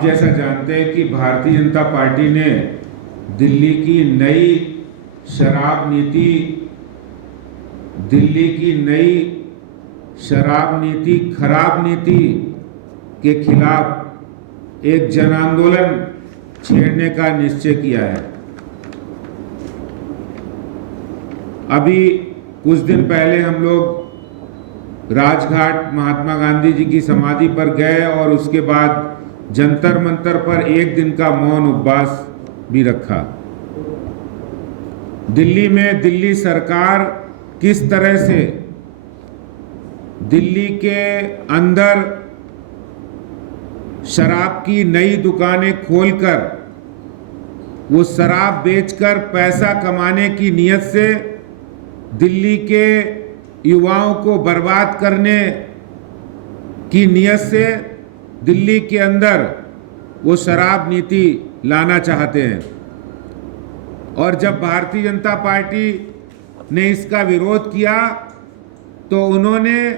आप जैसा जानते हैं कि भारतीय जनता पार्टी ने दिल्ली की नई शराब नीति खराब नीति के खिलाफ एक जन आंदोलन छेड़ने का निश्चय किया है। अभी कुछ दिन पहले हम लोग राजघाट महात्मा गांधी जी की समाधि पर गए और उसके बाद जंतर मंतर पर एक दिन का मौन उपवास भी रखा। दिल्ली में दिल्ली सरकार किस तरह से दिल्ली के अंदर शराब की नई दुकानें खोलकर वो शराब बेचकर पैसा कमाने की नीयत से दिल्ली के युवाओं को बर्बाद करने की नीयत से दिल्ली के अंदर वो शराब नीति लाना चाहते हैं। और जब भारतीय जनता पार्टी ने इसका विरोध किया तो उन्होंने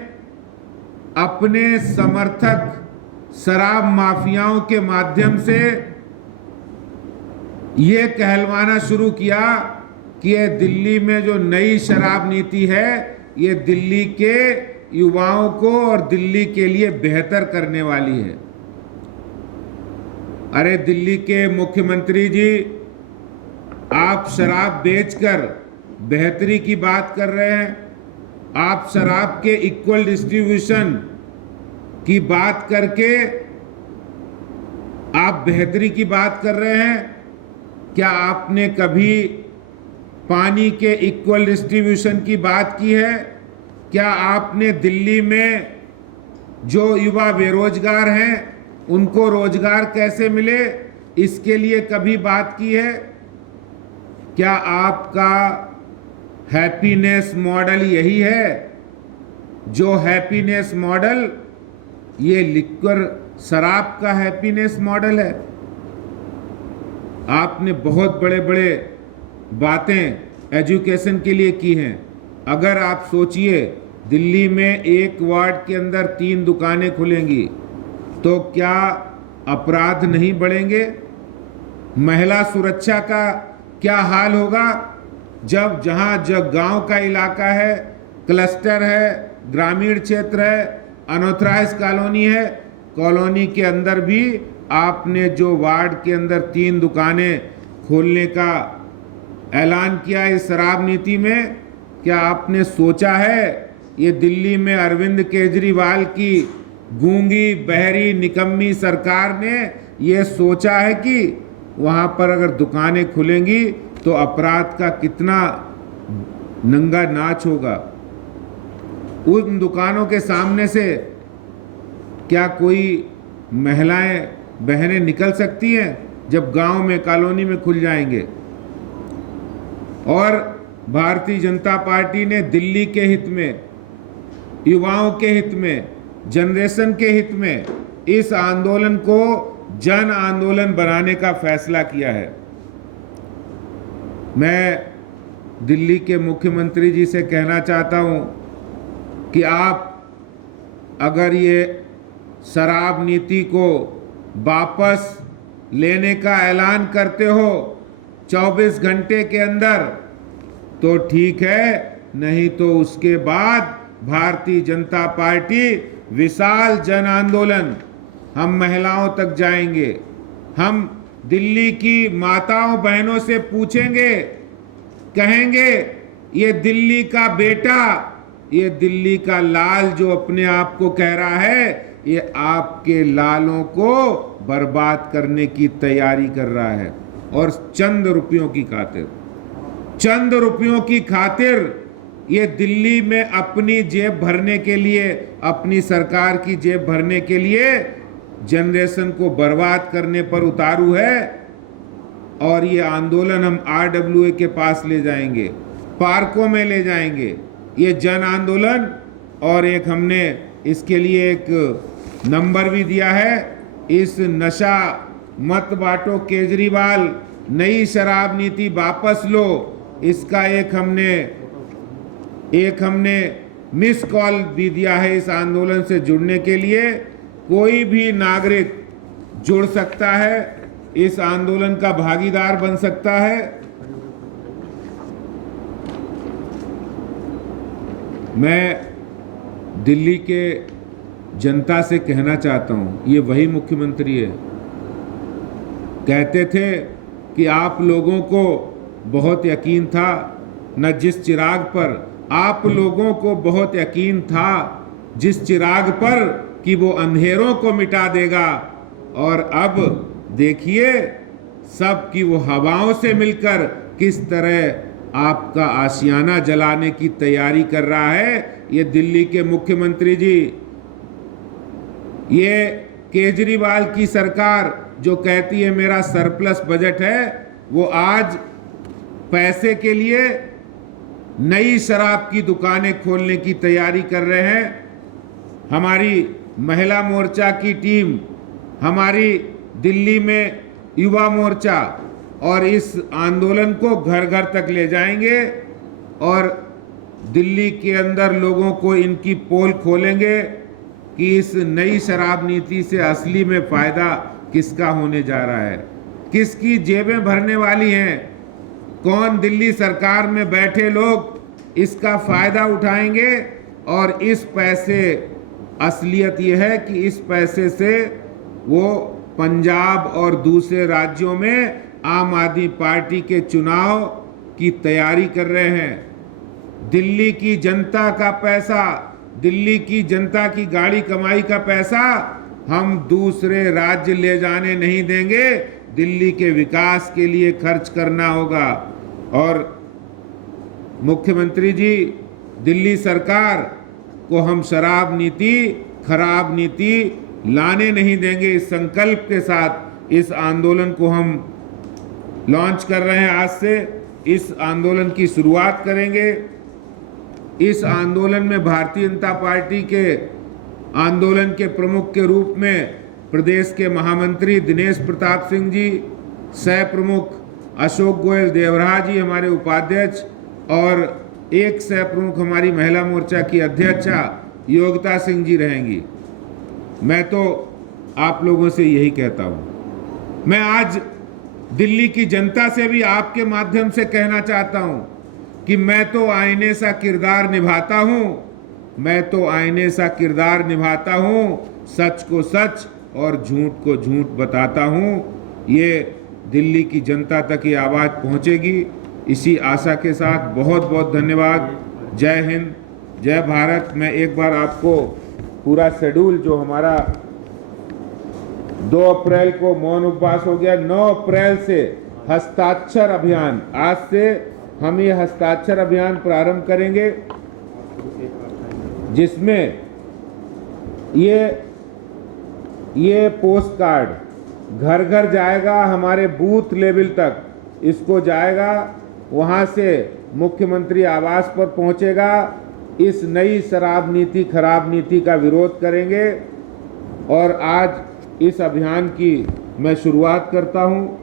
अपने समर्थक शराब माफियाओं के माध्यम से ये कहलवाना शुरू किया कि ये दिल्ली में जो नई शराब नीति है ये दिल्ली के युवाओं को और दिल्ली के लिए बेहतर करने वाली है। अरे दिल्ली के मुख्यमंत्री जी, आप शराब बेचकर बेहतरी की बात कर रहे हैं, आप शराब के इक्वल डिस्ट्रीब्यूशन की बात करके आप बेहतरी की बात कर रहे हैं। क्या आपने कभी पानी के इक्वल डिस्ट्रीब्यूशन की बात की है? क्या आपने दिल्ली में जो युवा बेरोजगार हैं उनको रोजगार कैसे मिले इसके लिए कभी बात की है? क्या आपका हैप्पीनेस मॉडल यही है? जो हैप्पीनेस मॉडल ये लिखकर शराब का हैप्पीनेस मॉडल है। आपने बहुत बड़े बड़े बातें एजुकेशन के लिए की हैं। अगर आप सोचिए दिल्ली में एक वार्ड के अंदर 3 दुकानें खुलेंगी तो क्या अपराध नहीं बढ़ेंगे? महिला सुरक्षा का क्या हाल होगा जब जब गांव का इलाका है, क्लस्टर है, ग्रामीण क्षेत्र है, अनऑथराइज्ड कॉलोनी है, कॉलोनी के अंदर भी आपने जो वार्ड के अंदर 3 दुकानें खोलने का ऐलान किया इस शराब नीति में, क्या आपने सोचा है ये दिल्ली में अरविंद केजरीवाल की गूंगी बहरी निकम्मी सरकार ने ये सोचा है कि वहाँ पर अगर दुकानें खुलेंगी तो अपराध का कितना नंगा नाच होगा? उन दुकानों के सामने से क्या कोई महिलाएं बहनें निकल सकती हैं जब गांव में कॉलोनी में खुल जाएंगे? और भारतीय जनता पार्टी ने दिल्ली के हित में, युवाओं के हित में, जनरेशन के हित में इस आंदोलन को जन आंदोलन बनाने का फैसला किया है। मैं दिल्ली के मुख्यमंत्री जी से कहना चाहता हूं कि आप अगर ये शराब नीति को वापस लेने का ऐलान करते हो 24 घंटे के अंदर तो ठीक है, नहीं तो उसके बाद भारतीय जनता पार्टी विशाल जन आंदोलन, हम महिलाओं तक जाएंगे। हम दिल्ली की माताओं बहनों से पूछेंगे, कहेंगे ये दिल्ली का बेटा, ये दिल्ली का लाल जो अपने आप को कह रहा है, ये आपके लालों को बर्बाद करने की तैयारी कर रहा है। और चंद रुपयों की खातिर ये दिल्ली में अपनी जेब भरने के लिए, अपनी सरकार की जेब भरने के लिए जनरेशन को बर्बाद करने पर उतारू है। और ये आंदोलन हम RWA के पास ले जाएंगे, पार्कों में ले जाएंगे ये जन आंदोलन। और एक हमने इसके लिए एक नंबर भी दिया है, इस नशा मत बांटो केजरीवाल, नई शराब नीति वापस लो, इसका एक हमने मिस कॉल भी दिया है इस आंदोलन से जुड़ने के लिए। कोई भी नागरिक जुड़ सकता है, इस आंदोलन का भागीदार बन सकता है। मैं दिल्ली के जनता से कहना चाहता हूं, ये वही मुख्यमंत्री है। कहते थे कि आप लोगों को बहुत यकीन था न जिस चिराग पर, आप लोगों को बहुत यकीन था जिस चिराग पर कि वो अंधेरों को मिटा देगा, और अब देखिए सब की वो हवाओं से मिलकर किस तरह आपका आशियाना जलाने की तैयारी कर रहा है ये दिल्ली के मुख्यमंत्री जी। ये केजरीवाल की सरकार जो कहती है मेरा सरप्लस बजट है, वो आज पैसे के लिए नई शराब की दुकानें खोलने की तैयारी कर रहे हैं। हमारी महिला मोर्चा की टीम, हमारी दिल्ली में युवा मोर्चा और इस आंदोलन को घर घर तक ले जाएंगे और दिल्ली के अंदर लोगों को इनकी पोल खोलेंगे कि इस नई शराब नीति से असली में फायदा किसका होने जा रहा है, किसकी जेबें भरने वाली हैं, कौन दिल्ली सरकार में बैठे लोग इसका फायदा उठाएंगे। और इस पैसे, असलियत यह है कि इस पैसे से वो पंजाब और दूसरे राज्यों में आम आदमी पार्टी के चुनाव की तैयारी कर रहे हैं। दिल्ली की जनता का पैसा, दिल्ली की जनता की गाड़ी कमाई का पैसा हम दूसरे राज्य ले जाने नहीं देंगे, दिल्ली के विकास के लिए खर्च करना होगा। और मुख्यमंत्री जी, दिल्ली सरकार को हम शराब नीति, खराब नीति लाने नहीं देंगे। इस संकल्प के साथ इस आंदोलन को हम लॉन्च कर रहे हैं। आज से इस आंदोलन की शुरुआत करेंगे। इस आंदोलन में भारतीय जनता पार्टी के आंदोलन के प्रमुख के रूप में प्रदेश के महामंत्री दिनेश प्रताप सिंह जी, सह प्रमुख अशोक गोयल देवरा जी हमारे उपाध्यक्ष, और एक सह प्रमुख हमारी महिला मोर्चा की अध्यक्षा योगिता सिंह जी रहेंगी। मैं तो आप लोगों से यही कहता हूं। मैं आज दिल्ली की जनता से भी आपके माध्यम से कहना चाहता हूं कि मैं तो आईने सा किरदार निभाता हूं, मैं तो आईने सा किरदार निभाता हूं, सच को सच और झूठ को झूठ बताता हूं। ये दिल्ली की जनता तक ये आवाज़ पहुंचेगी, इसी आशा के साथ बहुत बहुत धन्यवाद। जय हिंद, जय भारत। मैं एक बार आपको पूरा शेड्यूल जो हमारा 2 अप्रैल को मौन उपवास हो गया, 9 अप्रैल से हस्ताक्षर अभियान, आज से हम ये हस्ताक्षर अभियान प्रारंभ करेंगे, जिसमें ये पोस्ट कार्ड घर घर जाएगा, हमारे बूथ लेवल तक इसको जाएगा, वहाँ से मुख्यमंत्री आवास पर पहुँचेगा। इस नई शराब नीति, खराब नीति का विरोध करेंगे। और आज इस अभियान की मैं शुरुआत करता हूँ।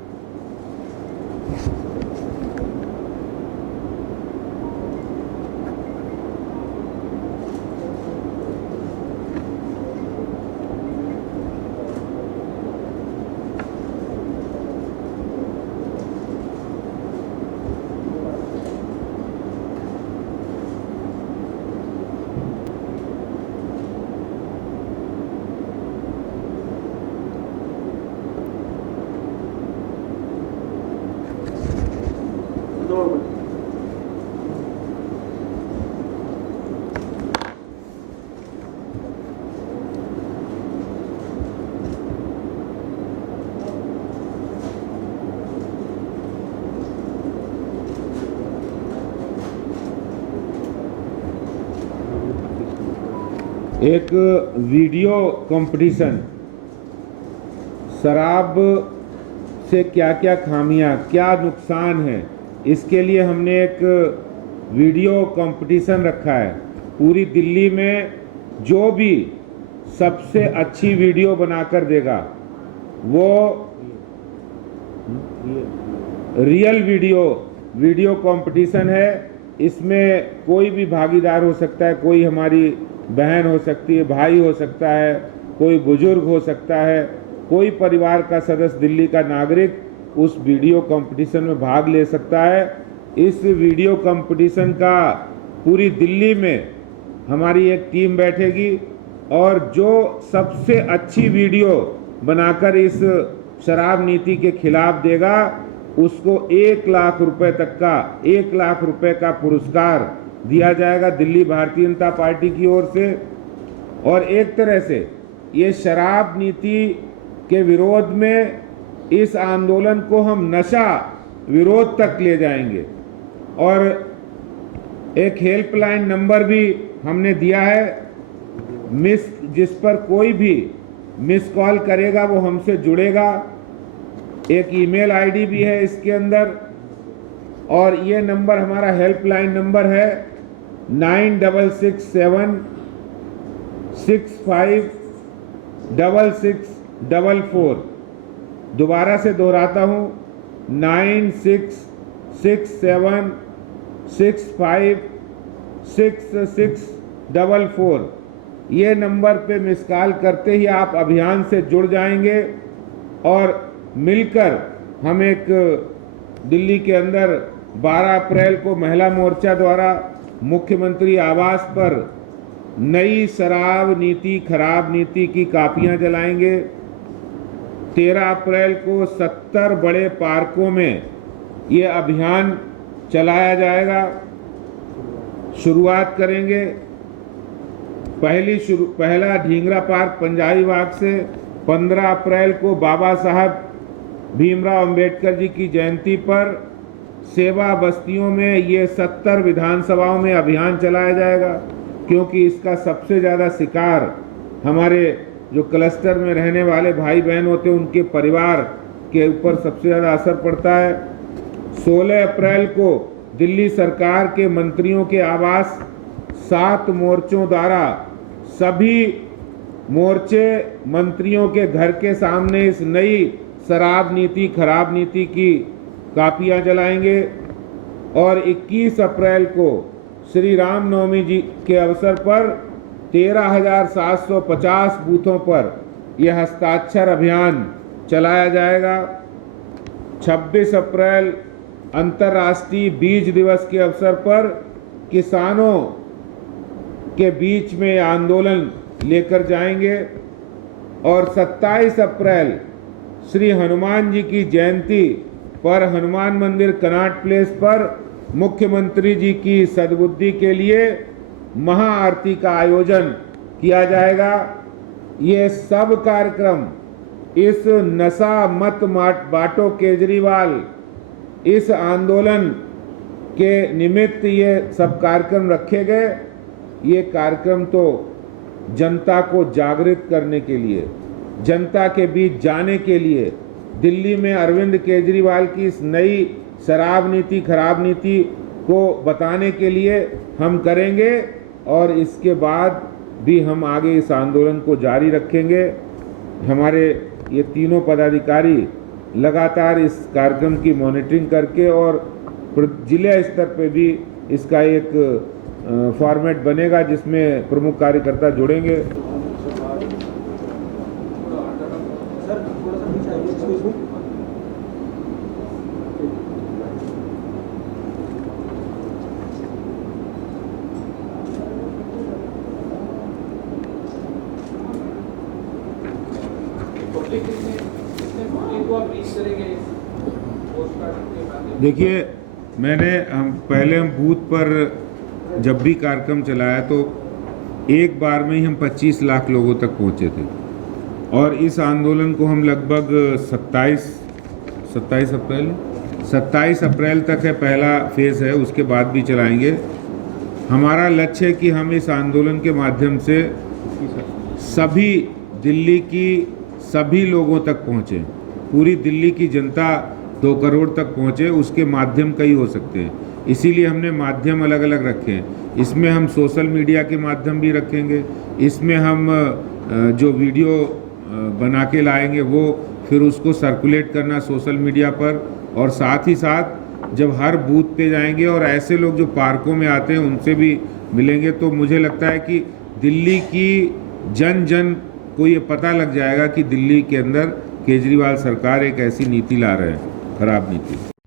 एक वीडियो कंपटीशन, शराब से क्या क्या खामियां, क्या नुकसान है, इसके लिए हमने एक वीडियो कंपटीशन रखा है। पूरी दिल्ली में जो भी सबसे अच्छी वीडियो बनाकर देगा वो रियल वीडियो कंपटीशन है। इसमें कोई भी भागीदार हो सकता है, कोई हमारी बहन हो सकती है, भाई हो सकता है, कोई बुजुर्ग हो सकता है, कोई परिवार का सदस्य दिल्ली का नागरिक उस वीडियो कंपटीशन में भाग ले सकता है। इस वीडियो कंपटीशन का पूरी दिल्ली में हमारी एक टीम बैठेगी और जो सबसे अच्छी वीडियो बनाकर इस शराब नीति के खिलाफ देगा उसको 1 लाख रुपए तक का 1 लाख रुपए का पुरस्कार दिया जाएगा दिल्ली भारतीय जनता पार्टी की ओर से। और एक तरह से ये शराब नीति के विरोध में इस आंदोलन को हम नशा विरोध तक ले जाएंगे। और एक हेल्पलाइन नंबर भी हमने दिया है, जिस पर कोई भी मिस कॉल करेगा वो हमसे जुड़ेगा। एक ईमेल आईडी भी है इसके अंदर, और ये नंबर हमारा हेल्पलाइन नंबर है 9667656644। दोबारा से दोहराता हूँ 9667656644। ये नंबर पे मिस कॉल करते ही आप अभियान से जुड़ जाएंगे और मिलकर हम एक दिल्ली के अंदर 12 अप्रैल को महिला मोर्चा द्वारा मुख्यमंत्री आवास पर नई शराब नीति खराब नीति की कापियां जलाएंगे। 13 अप्रैल को 70 बड़े पार्कों में ये अभियान चलाया जाएगा। शुरुआत करेंगे पहला ढींगरा पार्क पंजाबी बाग से। 15 अप्रैल को बाबा साहब भीमराव अंबेडकर जी की जयंती पर सेवा बस्तियों में ये 70 विधानसभाओं में अभियान चलाया जाएगा, क्योंकि इसका सबसे ज़्यादा शिकार हमारे जो क्लस्टर में रहने वाले भाई बहन होते हैं उनके परिवार के ऊपर सबसे ज़्यादा असर पड़ता है। 16 अप्रैल को दिल्ली सरकार के मंत्रियों के आवास 7 मोर्चों द्वारा सभी मोर्चे मंत्रियों के घर के सामने इस नई शराब नीति खराब नीति की कापियां जलाएंगे। और 21 अप्रैल को श्री रामनवमी जी के अवसर पर 13,750 बूथों पर यह हस्ताक्षर अभियान चलाया जाएगा। 26 अप्रैल अंतर्राष्ट्रीय बीज दिवस के अवसर पर किसानों के बीच में आंदोलन लेकर जाएंगे। और 27 अप्रैल श्री हनुमान जी की जयंती पर हनुमान मंदिर कनॉट प्लेस पर मुख्यमंत्री जी की सद्बुद्धि के लिए महाआरती का आयोजन किया जाएगा। ये सब कार्यक्रम इस नशा मत बांटो केजरीवाल इस आंदोलन के निमित्त ये सब कार्यक्रम रखे गए। ये कार्यक्रम तो जनता को जागृत करने के लिए, जनता के बीच जाने के लिए, दिल्ली में अरविंद केजरीवाल की इस नई शराब नीति खराब नीति को बताने के लिए हम करेंगे। और इसके बाद भी हम आगे इस आंदोलन को जारी रखेंगे। हमारे ये तीनों पदाधिकारी लगातार इस कार्यक्रम की मॉनिटरिंग करके और जिला स्तर पे भी इसका एक फॉर्मेट बनेगा जिसमें प्रमुख कार्यकर्ता जुड़ेंगे। देखिए, हम बूथ पर जब भी कार्यक्रम चलाया तो एक बार में ही हम 25 लाख लोगों तक पहुंचे थे। और इस आंदोलन को हम लगभग 27 अप्रैल तक है पहला फेज़ है, उसके बाद भी चलाएंगे। हमारा लक्ष्य है कि हम इस आंदोलन के माध्यम से सभी दिल्ली की सभी लोगों तक पहुँचें, पूरी दिल्ली की जनता 2 करोड़ तक पहुँचे। उसके माध्यम कई हो सकते हैं, इसीलिए हमने माध्यम अलग अलग रखे हैं। इसमें हम सोशल मीडिया के माध्यम भी रखेंगे, इसमें हम जो वीडियो बना के लाएंगे वो फिर उसको सर्कुलेट करना सोशल मीडिया पर, और साथ ही साथ जब हर बूथ पे जाएंगे और ऐसे लोग जो पार्कों में आते हैं उनसे भी मिलेंगे, तो मुझे लगता है कि दिल्ली की जन जन आपको ये पता लग जाएगा कि दिल्ली के अंदर केजरीवाल सरकार एक ऐसी नीति ला रहे हैं, खराब नीति।